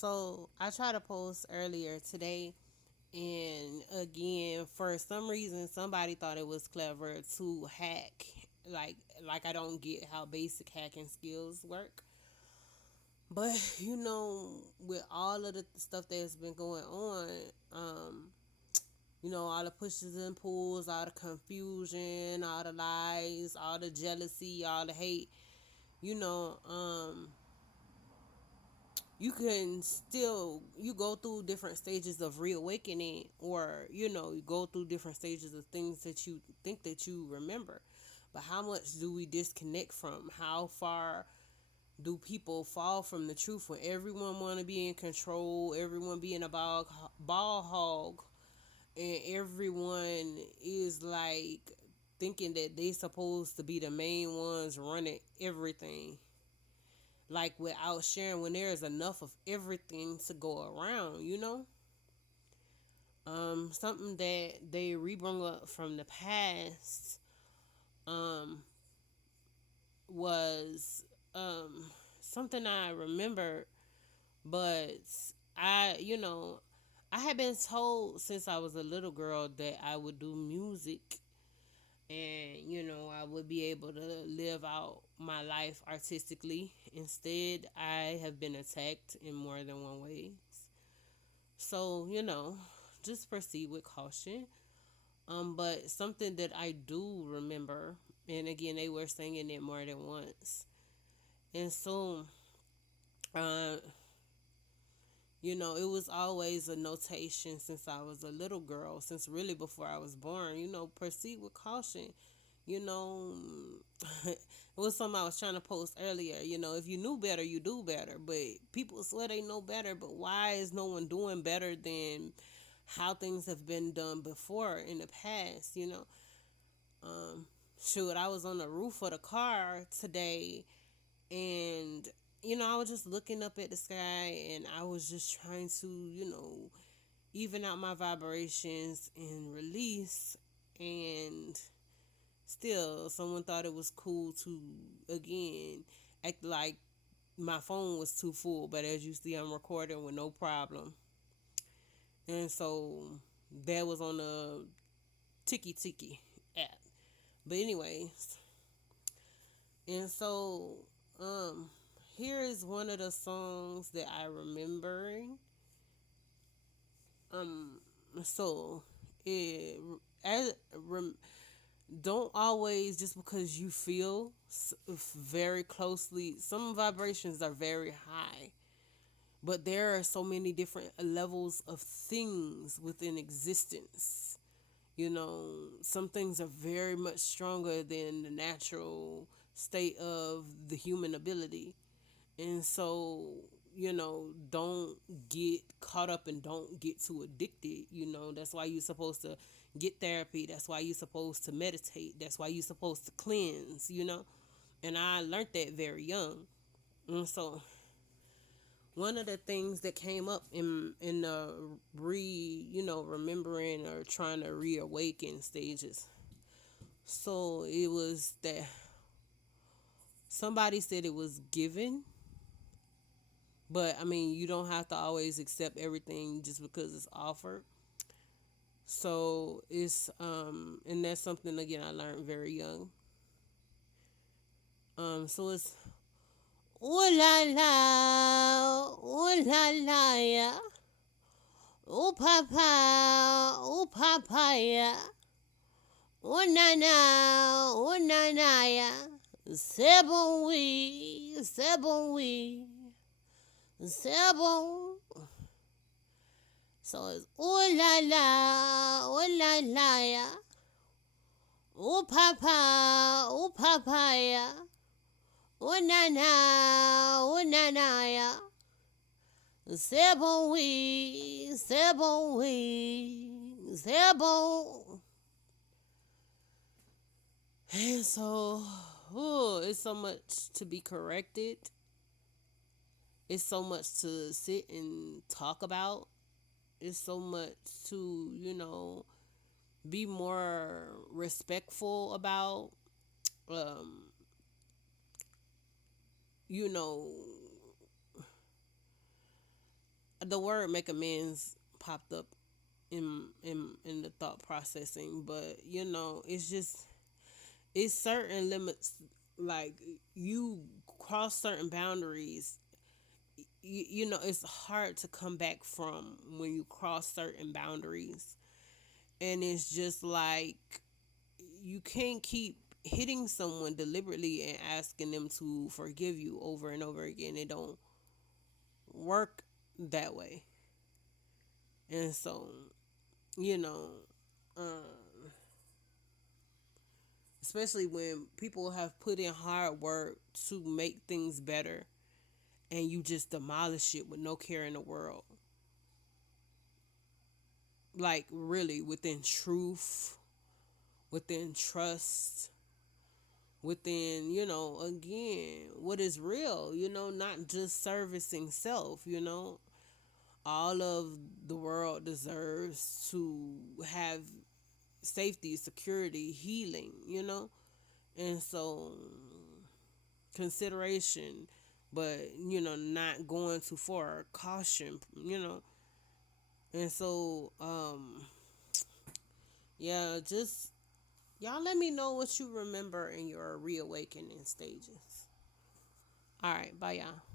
So I tried to post earlier today, and again, for some reason, somebody thought it was clever to hack. Like, like I don't get how basic hacking skills work. But with all of the stuff that's been going on, um, all the pushes and pulls, all the confusion, all the lies, all the jealousy, all the hate, you know, you can still you go through different stages of reawakening, or you go through different stages of things that you think that you remember. But how much do we disconnect from? How far do people fall from the truth when everyone want to be in control, everyone being a ball hog, and everyone is like thinking that they supposed to be the main ones running everything, like without sharing when there is enough of everything to go around, something that they rebrung up from the past um was something I remember. But I had been told since I was a little girl that I would do music, and I would be able to live out my life artistically. Instead, I have been attacked in more than one way. So, just proceed with caution. But something that I do remember, and again, they were singing it more than once. And so, uh, it was always a notation since I was a little girl, since really before I was born, proceed with caution. It was something I was trying to post earlier. If you knew better, you do better. But people swear they know better, but why is no one doing better than how things have been done before in the past? Um, Shoot, I was on the roof of the car today, and I was just looking up at the sky, and I was just trying to, even out my vibrations and release. And still, someone thought it was cool to again act like my phone was too full. But as you see, I'm recording with no problem. And so that was on the Tiki Tiki app. But anyways, and so um here is one of the songs that I remembering. Um so it as rem, don't always, just because you feel very closely, some vibrations are very high, but there are so many different levels of things within existence. Some things are very much stronger than the natural state of the human ability. And so, don't get caught up and don't get too addicted. That's why you're supposed to get therapy. That's why you're supposed to meditate. That's why you're supposed to cleanse. And I learned that very young. And so, one of the things that came up in the remembering or trying to reawaken stages. So it was that somebody said it was given, but I mean, you don't have to always accept everything just because it's offered. So it's and that's something again I learned very young. So it's ooh la la, ooh la la ya, ooh papa ya, ooh na na ya. C'est bon oui, c'est bon oui, c'est bon. So it's ooh la la ya, ooh papaya, ooh na na ya. C'est bon oui, c'est bon oui, c'est bon. And so, it's so much to be corrected. It's so much to sit and talk about. It's so much to, be more respectful about. Um, you know, the word make amends popped up in the thought processing, but it's just, it's certain limits, like you cross certain boundaries. It's hard to come back from when you cross certain boundaries, and it's just like you can't keep hitting someone deliberately and asking them to forgive you over and over again. It don't work that way. And so, you know, um, especially when people have put in hard work to make things better and you just demolish it with no care in the world. Like, really, within truth, within trust, within, again, what is real, not just servicing self, all of the world deserves to have safety, security, healing, and so consideration, but not going too far, caution, and so yeah, just y'all let me know what you remember in your reawakening stages. All right, bye y'all.